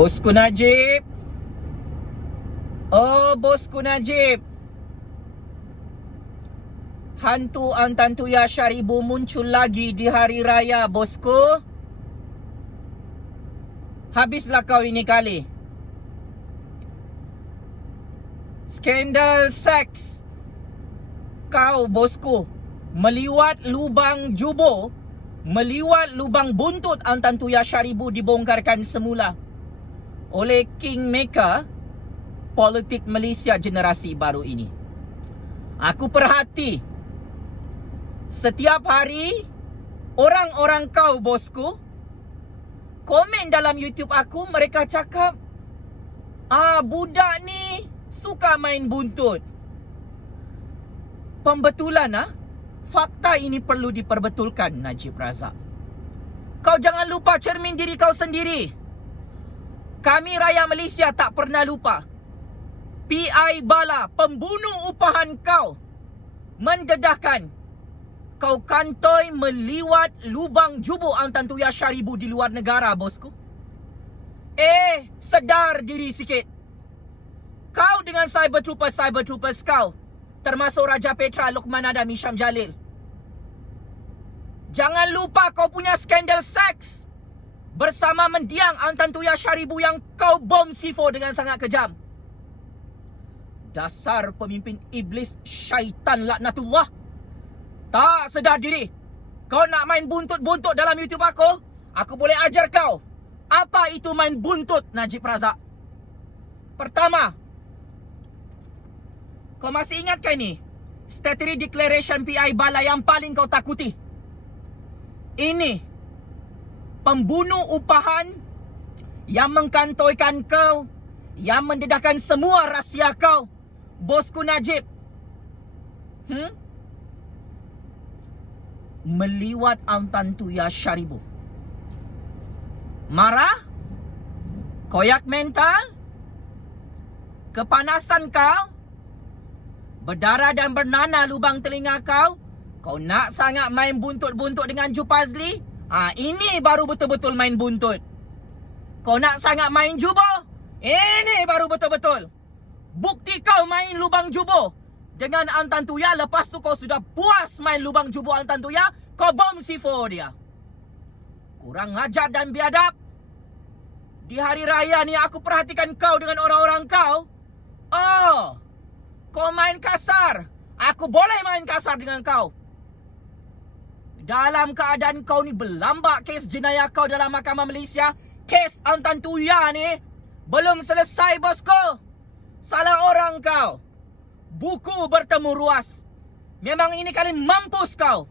Bosku Najib. Oh, Bosku Najib. Hantu Antantu Ya Syaribu muncul lagi di hari raya, bosku. Habislah kau ini kali. Skandal seks kau, bosku, meliwat lubang jubo, meliwat lubang buntut Antantu Ya Syaribu dibongkarkan semula oleh Kingmaker politik Malaysia generasi baru ini. Aku perhati setiap hari orang-orang kau, bosku, komen dalam YouTube aku, mereka cakap, budak ni suka main buntut. Pembetulan fakta ini perlu diperbetulkan, Najib Razak. Kau jangan lupa cermin diri kau sendiri. Kami rakyat Malaysia tak pernah lupa. PI Bala, pembunuh upahan kau, mendedahkan kau kantoi meliwat lubang jubuk Antantu Ya Syaribu di luar negara, bosku. Sedar diri sikit. Kau dengan cyber troopers kau, termasuk Raja Petra, Luqman Adam, Hisham Jalil. Jangan lupa kau punya skandal seks bersama mendiang Antantu Ya Syaribu yang kau bom C4 dengan sangat kejam. Dasar pemimpin iblis syaitan laknatullah. Tak sedar diri. Kau nak main buntut-buntut dalam YouTube aku boleh ajar kau apa itu main buntut, Najib Razak. Pertama, kau masih ingat kan ni Statutory Declaration PI Bala yang paling kau takuti? Ini pembunuh upahan yang mengkantoikan kau, yang mendedahkan semua rahsia kau, bosku Najib. Meliwat Antantu Ya Syaribu. Marah? Koyak mental? Kepanasan kau? Berdarah dan bernanah lubang telinga kau? Kau nak sangat main buntut-buntut dengan Jupazli? Ini baru betul-betul main buntut. Kau nak sangat main jubo? Ini baru betul-betul. Bukti kau main lubang jubo dengan Antantu Ya, lepas tu kau sudah puas main lubang jubo Antantu Ya, kau bom C4 dia. Kurang ajar dan biadab. Di hari raya ni aku perhatikan kau dengan orang-orang kau. Kau main kasar. Aku boleh main kasar dengan kau. Dalam keadaan kau ni berlambak kes jenayah kau dalam Mahkamah Malaysia, kes Antantu Ya ni belum selesai, bosku. Salah orang kau. Buku bertemu ruas. Memang ini kali mampus kau.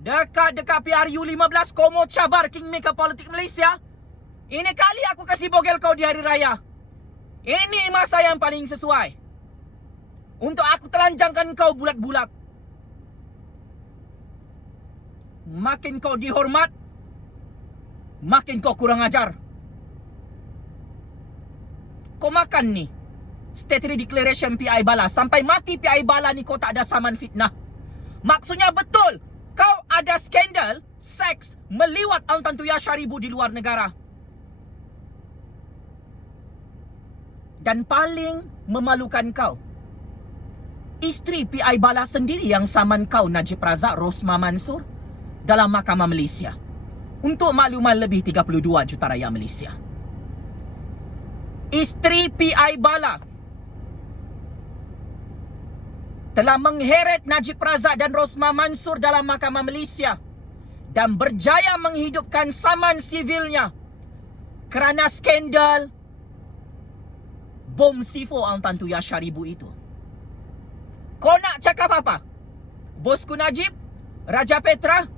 Dekat-dekat PRU 15 kau mau cabar Kingmaker politik Malaysia. Ini kali aku kasih bogel kau di hari raya. Ini masa yang paling sesuai untuk aku telanjangkan kau bulat-bulat. Makin kau dihormat, makin kau kurang ajar. Kau makan ni Statutory Declaration PI Bala. Sampai mati PI Bala ni kau tak ada saman fitnah. Maksudnya betul kau ada skandal seks meliwat Antantu Ya Syaribu di luar negara. Dan paling memalukan kau, isteri PI Bala sendiri yang saman kau, Najib Razak, Rosmah Mansor, dalam Mahkamah Malaysia. Untuk makluman lebih 32 juta rakyat Malaysia. Isteri PI Bala telah mengheret Najib Razak dan Rosmah Mansor dalam Mahkamah Malaysia dan berjaya menghidupkan saman sivilnya kerana skandal bom C4 Antantu Ya Syaribu itu. Kau nak cakap apa? Bosku Najib, Raja Petra,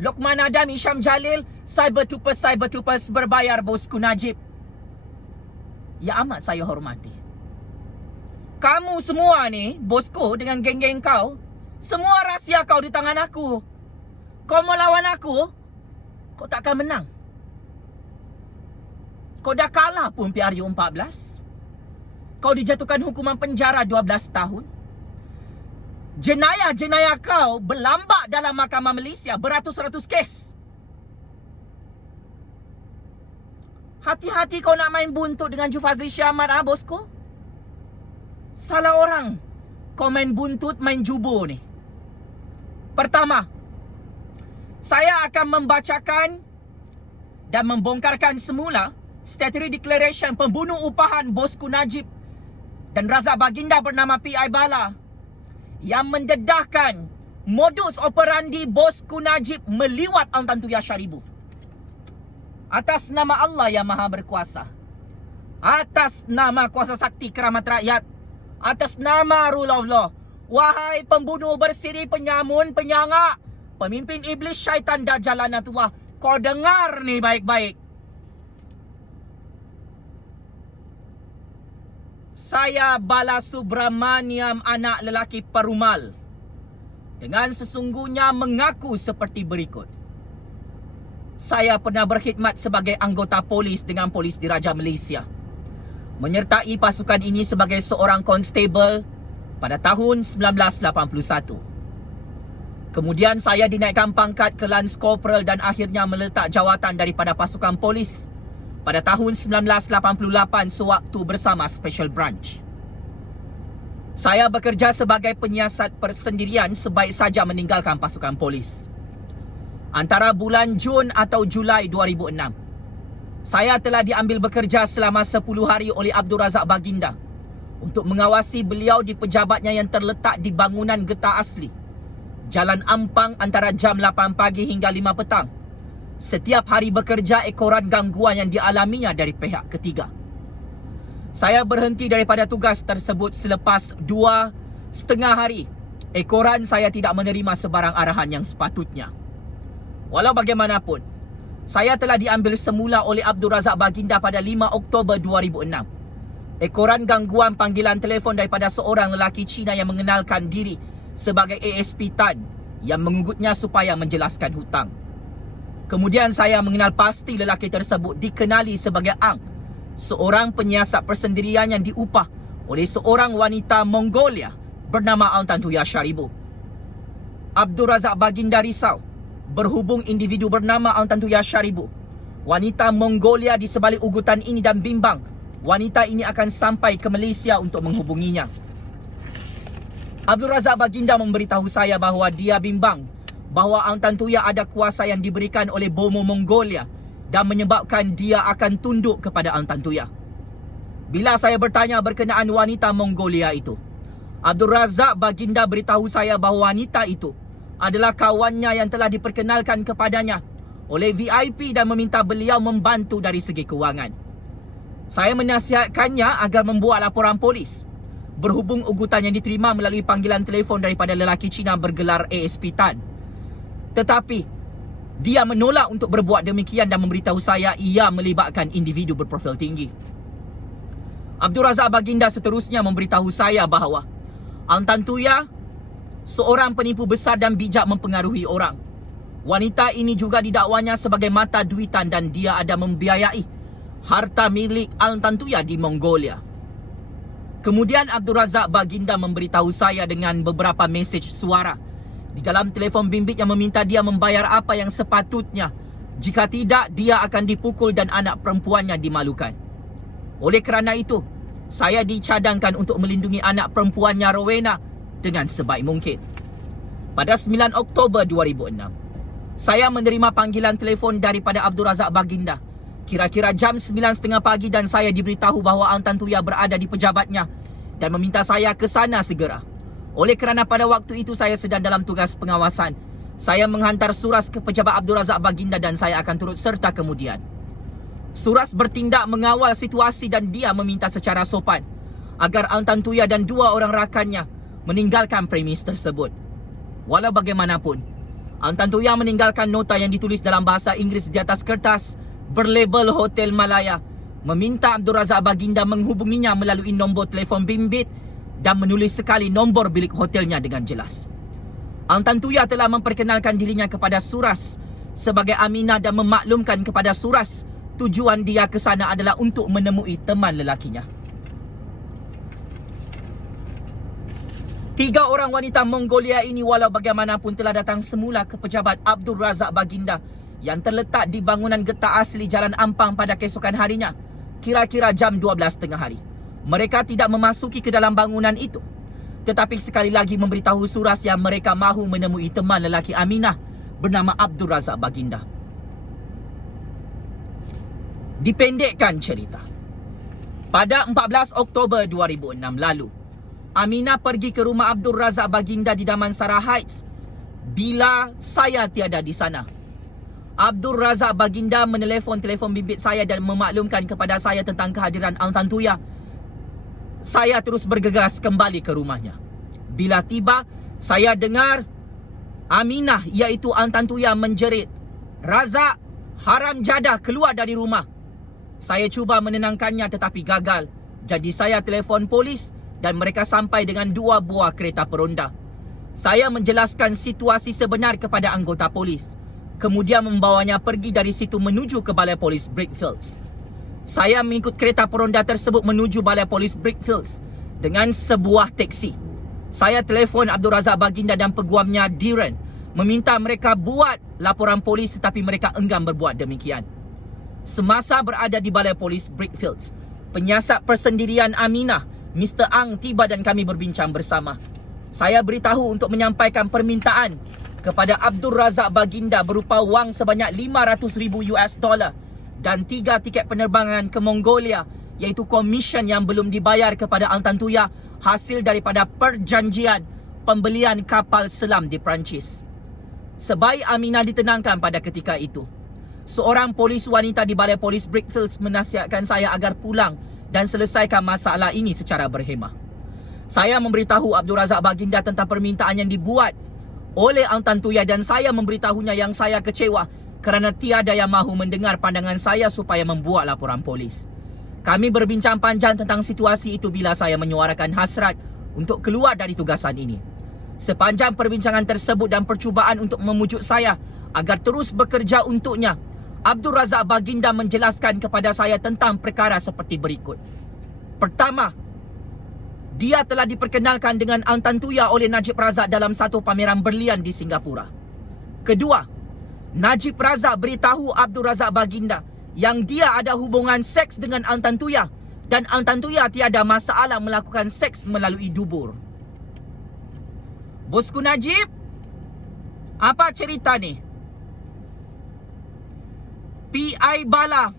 Luqman Adam, Hisham Jalil, cyber troopers berbayar, bosku Najib. Ya amat saya hormati. Kamu semua ni, bosku, dengan geng-geng kau, semua rahsia kau di tangan aku. Kau mau lawan aku, kau takkan menang. Kau dah kalah pun PRU 14. Kau dijatuhkan hukuman penjara 12 tahun. Jenayah-jenayah kau berlambak dalam Mahkamah Malaysia, beratus-ratus kes. Hati-hati kau nak main buntut dengan Jufazli Syahmat, bosku. Salah orang kau main buntut, main jubur ni. Pertama, saya akan membacakan dan membongkarkan semula statutory declaration pembunuh upahan bosku Najib dan Razak Baginda bernama P.I. Bala yang mendedahkan modus operandi bosku Najib meliwat Aung Tan Suu Kyaw Syaribu. Atas nama Allah yang Maha Berkuasa, atas nama kuasa sakti keramat rakyat, atas nama rule of law, wahai pembunuh bersiri, penyamun, penyangak, pemimpin iblis, syaitan, dajjal, laknatullah, kau dengar ni baik-baik. Saya Bala Subramaniam, anak lelaki Perumal, dengan sesungguhnya mengaku seperti berikut. Saya pernah berkhidmat sebagai anggota polis dengan Polis Diraja Malaysia, menyertai pasukan ini sebagai seorang konstebel pada tahun 1981. Kemudian saya dinaikkan pangkat ke Lance Corporal dan akhirnya meletak jawatan daripada pasukan polis pada tahun 1988 sewaktu bersama Special Branch. Saya bekerja sebagai penyiasat persendirian sebaik saja meninggalkan pasukan polis. Antara bulan Jun atau Julai 2006, saya telah diambil bekerja selama 10 hari oleh Abdul Razak Baginda untuk mengawasi beliau di pejabatnya yang terletak di bangunan getah asli, Jalan Ampang, antara jam 8 pagi hingga 5 petang. Setiap hari bekerja ekoran gangguan yang dialaminya dari pihak ketiga. Saya berhenti daripada tugas tersebut selepas 2,5 hari. Ekoran saya tidak menerima sebarang arahan yang sepatutnya. Walau bagaimanapun, saya telah diambil semula oleh Abdul Razak Baginda pada 5 Oktober 2006. Ekoran gangguan panggilan telefon daripada seorang lelaki Cina yang mengenalkan diri sebagai ASP Tan yang mengugutnya supaya menjelaskan hutang. Kemudian saya mengenal pasti lelaki tersebut dikenali sebagai Ang, seorang penyiasat persendirian yang diupah oleh seorang wanita Mongolia bernama Aung Tan Suu Kyaw Syaribu. Abdul Razak Baginda risau berhubung individu bernama Aung Tan Suu Kyaw Syaribu, wanita Mongolia di sebalik ugutan ini, dan bimbang wanita ini akan sampai ke Malaysia untuk menghubunginya. Abdul Razak Baginda memberitahu saya bahawa dia bimbang bahawa Aung Tan Suu Kyaw ada kuasa yang diberikan oleh Bomo Mongolia dan menyebabkan dia akan tunduk kepada Aung Tan Suu Kyaw. Bila saya bertanya berkenaan wanita Mongolia itu, Abdul Razak Baginda beritahu saya bahawa wanita itu adalah kawannya yang telah diperkenalkan kepadanya oleh VIP dan meminta beliau membantu dari segi kewangan. Saya menasihatkannya agar membuat laporan polis berhubung ugutan yang diterima melalui panggilan telefon daripada lelaki Cina bergelar ASP Tan. Tetapi dia menolak untuk berbuat demikian dan memberitahu saya ia melibatkan individu berprofil tinggi. Abdul Razak Baginda seterusnya memberitahu saya bahawa Aung Tan Suu Kyaw seorang penipu besar dan bijak mempengaruhi orang. Wanita ini juga didakwanya sebagai mata duitan dan dia ada membiayai harta milik Aung Tan Suu Kyaw di Mongolia. Kemudian Abdul Razak Baginda memberitahu saya dengan beberapa mesej suara di dalam telefon bimbit yang meminta dia membayar apa yang sepatutnya. Jika tidak, dia akan dipukul dan anak perempuannya dimalukan. Oleh kerana itu, saya dicadangkan untuk melindungi anak perempuannya Rowena dengan sebaik mungkin. Pada 9 Oktober 2006, saya menerima panggilan telefon daripada Abdul Razak Baginda kira-kira jam 9.30 pagi dan saya diberitahu bahawa Aung Tan Suu Kyaw berada di pejabatnya dan meminta saya ke sana segera. Oleh kerana pada waktu itu saya sedang dalam tugas pengawasan, saya menghantar surat ke pejabat Abdul Razak Baginda dan saya akan turut serta kemudian. Surat bertindak mengawal situasi dan dia meminta secara sopan agar Aung Tan Suu Kyaw dan 2 orang rakannya meninggalkan premis tersebut. Walau bagaimanapun, Aung Tan Suu Kyaw meninggalkan nota yang ditulis dalam bahasa Inggeris di atas kertas berlabel Hotel Malaya, meminta Abdul Razak Baginda menghubunginya melalui nombor telefon bimbit dan menulis sekali nombor bilik hotelnya dengan jelas. Aung Tan Suu Kyaw telah memperkenalkan dirinya kepada Suras sebagai Aminah dan memaklumkan kepada Suras tujuan dia ke sana adalah untuk menemui teman lelakinya. 3 orang wanita Mongolia ini walau bagaimanapun telah datang semula ke pejabat Abdul Razak Baginda yang terletak di bangunan getah asli Jalan Ampang pada keesokan harinya, kira-kira jam 12 tengah hari. Mereka tidak memasuki ke dalam bangunan itu, tetapi sekali lagi memberitahu Suras yang mereka mahu menemui teman lelaki Aminah bernama Abdul Razak Baginda. Dipendekkan cerita, pada 14 Oktober 2006 lalu, Aminah pergi ke rumah Abdul Razak Baginda di Damansara Heights bila saya tiada di sana. Abdul Razak Baginda menelefon telefon bimbit saya dan memaklumkan kepada saya tentang kehadiran Ang Tan Tuya. Saya terus bergegas kembali ke rumahnya. Bila tiba, saya dengar Aminah iaitu Ang Tan Tuya menjerit, "Razak, haram jadah, keluar dari rumah." Saya cuba menenangkannya tetapi gagal. Jadi saya telefon polis dan mereka sampai dengan 2 buah kereta peronda. Saya menjelaskan situasi sebenar kepada anggota polis, kemudian membawanya pergi dari situ menuju ke Balai Polis Brickfields. Saya mengikut kereta peronda tersebut menuju Balai Polis Brickfields dengan sebuah teksi. Saya telefon Abdul Razak Baginda dan peguamnya Diren, meminta mereka buat laporan polis tetapi mereka enggan berbuat demikian. Semasa berada di Balai Polis Brickfields, penyiasat persendirian Aminah, Mr. Ang, tiba dan kami berbincang bersama. Saya beritahu untuk menyampaikan permintaan kepada Abdul Razak Baginda berupa wang sebanyak $500,000 dan 3 tiket penerbangan ke Mongolia, iaitu komisen yang belum dibayar kepada Ang Tan Tuya hasil daripada perjanjian pembelian kapal selam di Perancis. Sebaik Aminah ditenangkan pada ketika itu, seorang polis wanita di Balai Polis Brickfields menasihatkan saya agar pulang dan selesaikan masalah ini secara berhemah. Saya memberitahu Abdul Razak Baginda tentang permintaan yang dibuat oleh Ang Tan Tuya dan saya memberitahunya yang saya kecewa kerana tiada yang mahu mendengar pandangan saya supaya membuat laporan polis. Kami berbincang panjang tentang situasi itu bila saya menyuarakan hasrat untuk keluar dari tugasan ini. Sepanjang perbincangan tersebut dan percubaan untuk memujuk saya agar terus bekerja untuknya, Abdul Razak Baginda menjelaskan kepada saya tentang perkara seperti berikut. Pertama, dia telah diperkenalkan dengan Ang Tan Tuya oleh Najib Razak dalam satu pameran berlian di Singapura. Kedua, Najib Razak beritahu Abdul Razak Baginda yang dia ada hubungan seks dengan Ang Tan Tuya dan Ang Tan Tuya tiada masalah melakukan seks melalui dubur. Bosku Najib, apa cerita ni? PI Bala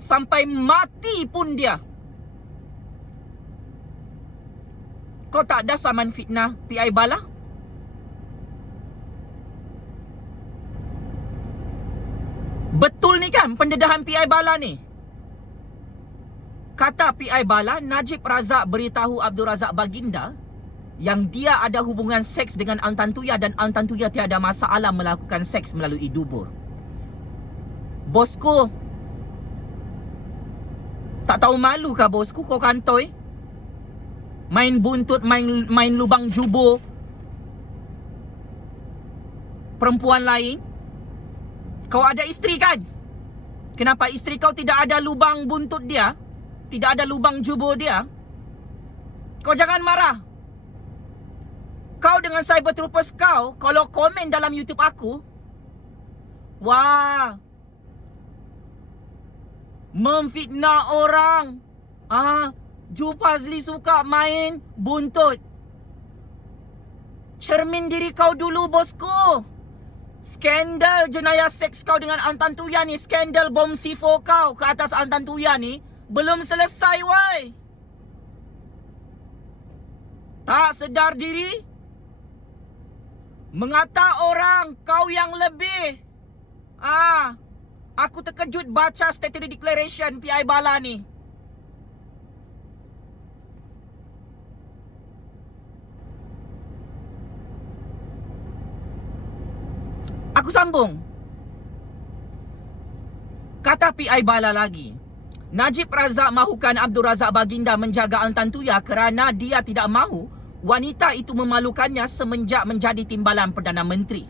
sampai mati pun dia. Kau tak ada saman fitnah PI Bala? Betul ni kan pendedahan PI Bala ni? Kata PI Bala, Najib Razak beritahu Abdul Razak Baginda yang dia ada hubungan seks dengan Ang Tan Tuya dan Ang Tan Tuya tiada masalah melakukan seks melalui dubur. Bosku, tak tahu malu kah bosku kau kantoi? Main buntut, main lubang jubur perempuan lain. Kau ada isteri kan? Kenapa isteri kau tidak ada lubang buntut dia? Tidak ada lubang jubur dia? Kau jangan marah. Kau dengan cyber troopers kau, kalau komen dalam YouTube aku, wah, memfitnah orang. Ju Fazli suka main buntut. Cermin diri kau dulu bosku. Skandal jenayah seks kau dengan Ang Tan Tuya ni, skandal bom C4 kau ke atas Ang Tan Tuya ni belum selesai woi. Tak sedar diri? Mengata orang kau yang lebih. Aku terkejut baca statutory declaration PI Bala ni. Aku sambung. Kata PI Bala lagi, Najib Razak mahukan Abdul Razak Baginda menjaga Ang Tan Tuya kerana dia tidak mahu wanita itu memalukannya semenjak menjadi timbalan Perdana Menteri.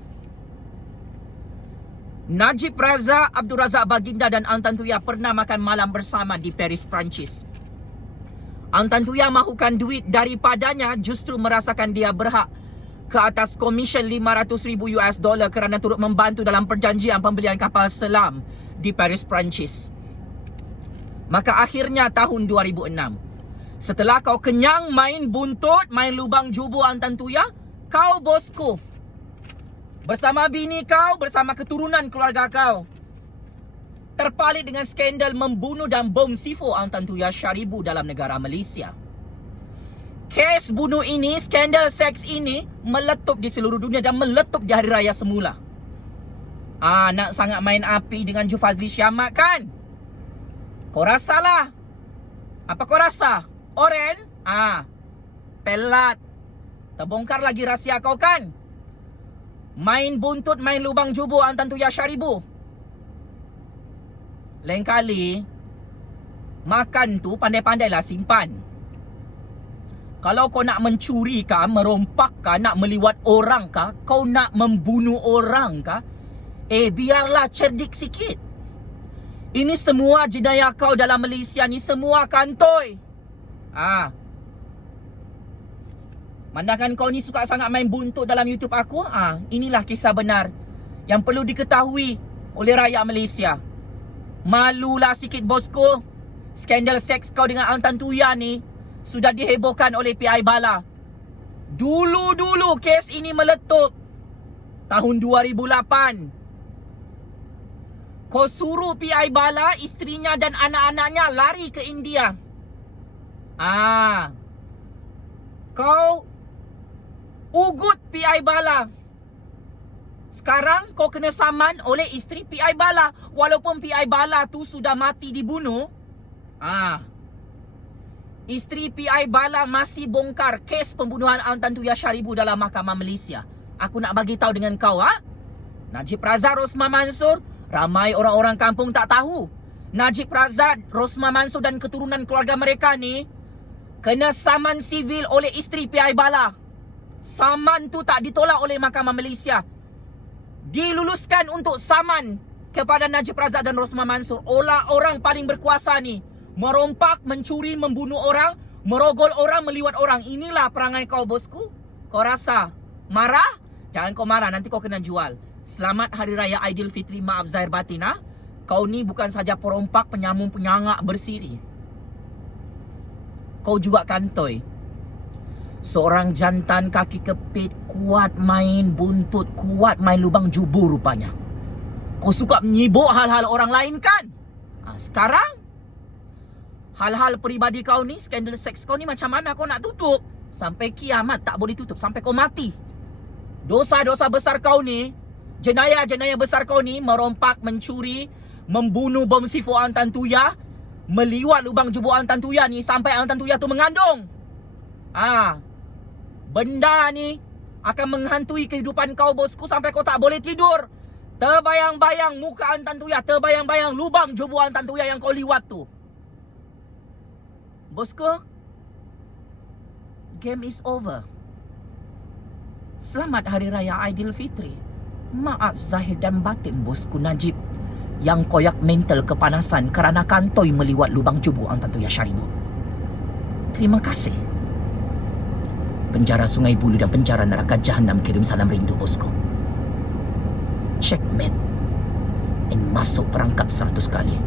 Najib Razak, Abdul Razak Baginda dan Ang Tan Tuya pernah makan malam bersama di Paris, Perancis. Ang Tan Tuya mahukan duit daripadanya, justru merasakan dia berhak ke atas komisen $500,000 kerana turut membantu dalam perjanjian pembelian kapal selam di Paris, Perancis. Maka akhirnya tahun 2006, setelah kau kenyang main buntut, main lubang jubur Antan Tuya, kau bosku, bersama bini kau, bersama keturunan keluarga kau, terpalit dengan skandal membunuh dan bom Sifo Antan Tuya Sharibu dalam negara Malaysia. Kes bunuh ini, skandal seks ini meletup di seluruh dunia dan meletup di hari raya semula. Nak sangat main api dengan Ju Fazli Syamat kan? Kau rasalah. Apa kau rasa? Oren? Pelat. Terbongkar lagi rahsia kau kan? Main buntut, main lubang jubur Antan Tuya Sharibu. Lain kali, makan tu pandai-pandailah simpan. Kalau kau nak mencuri kah, merompak kah, nak meliwat orang kah, kau nak membunuh orang kah, biarlah cerdik sikit. Ini semua jenayah kau dalam Malaysia ni semua kantoi. Mandangkan kau ni suka sangat main buntut dalam YouTube aku, inilah kisah benar yang perlu diketahui oleh rakyat Malaysia. Malulah sikit bosku. Skandal seks kau dengan Antan Tuya ni sudah dihebohkan oleh PI Bala. Dulu-dulu kes ini meletup tahun 2008. Kau suruh PI Bala, isterinya dan anak-anaknya lari ke India. Kau ugut PI Bala. Sekarang kau kena saman oleh isteri PI Bala. Walaupun PI Bala tu sudah mati dibunuh, isteri PI Bala masih bongkar kes pembunuhan Antan Tuya Sharibu dalam mahkamah Malaysia. Aku nak bagi tahu dengan kau, Najib Razak, Rosmah Mansor, ramai orang-orang kampung tak tahu. Najib Razak, Rosmah Mansor dan keturunan keluarga mereka ni kena saman sivil oleh isteri PI Bala. Saman tu tak ditolak oleh mahkamah Malaysia. Diluluskan untuk saman kepada Najib Razak dan Rosmah Mansor. Orang paling berkuasa ni merompak, mencuri, membunuh orang, merogol orang, meliwat orang. Inilah perangai kau bosku. Kau rasa marah? Jangan kau marah, nanti kau kena jual. Selamat Hari Raya Aidilfitri, maaf zahir batin. Kau ni bukan saja perompak, penyamung, penyangak bersiri. Kau juga kantoi. Seorang jantan kaki kepit, kuat main buntut, kuat main lubang jubur rupanya. Kau suka menyibuk hal-hal orang lain kan? Sekarang hal-hal peribadi kau ni, skandal seks kau ni macam mana kau nak tutup? Sampai kiamat tak boleh tutup, sampai kau mati. Dosa-dosa besar kau ni, jenayah-jenayah besar kau ni, merompak, mencuri, membunuh bom Sifo Antan Tuya, meliwat lubang jubur Antan Tuya ni sampai Antan Tuya tu mengandung. Benda ni akan menghantui kehidupan kau bosku sampai kau tak boleh tidur. Terbayang-bayang muka Antan Tuya, terbayang-bayang lubang jubur Antan Tuya yang kau liwat tu. Bosku, game is over. Selamat Hari Raya Aidilfitri. Maaf zahir dan batin bosku Najib yang koyak mental kepanasan kerana kantoi meliwat lubang jubur Antan Tuya Sharibu. Terima kasih. Penjara Sungai Bulu dan penjara neraka Jahanam kirim salam rindu bosku. Checkmate. And masuk perangkap 100 kali.